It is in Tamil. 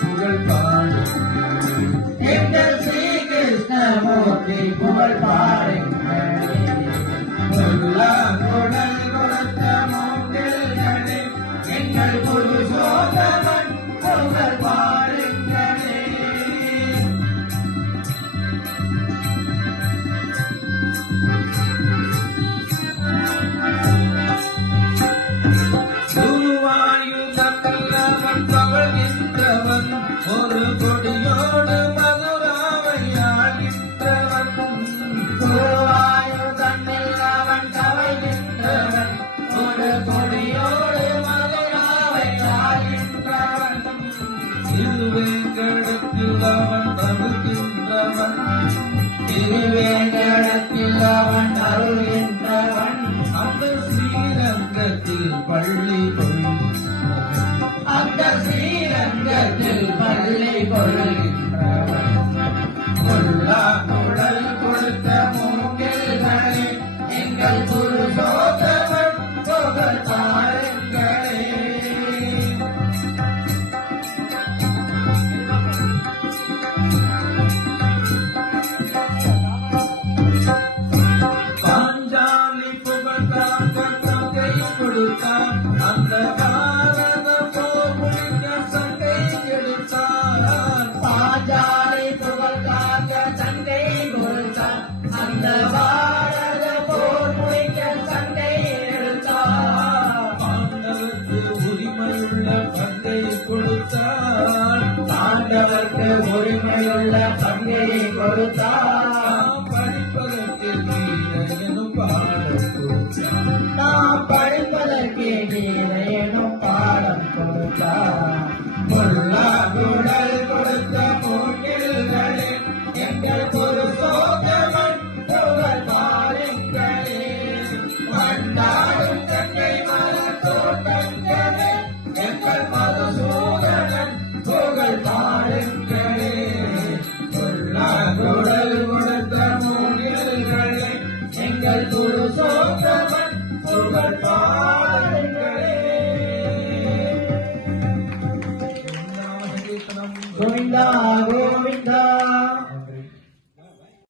புகழ் பாடும் எங்கள் ஸ்ரீகிருஷ்ணமூர்த்தி புகழ் பாடும் ஒரு கொடியோடு மதுராவையாடுகின்றவன் குருவாயு தன்னில் அவன் கவைகின்றவன் ஒரு பள்ளி Amen. भरता Govinda, Govinda.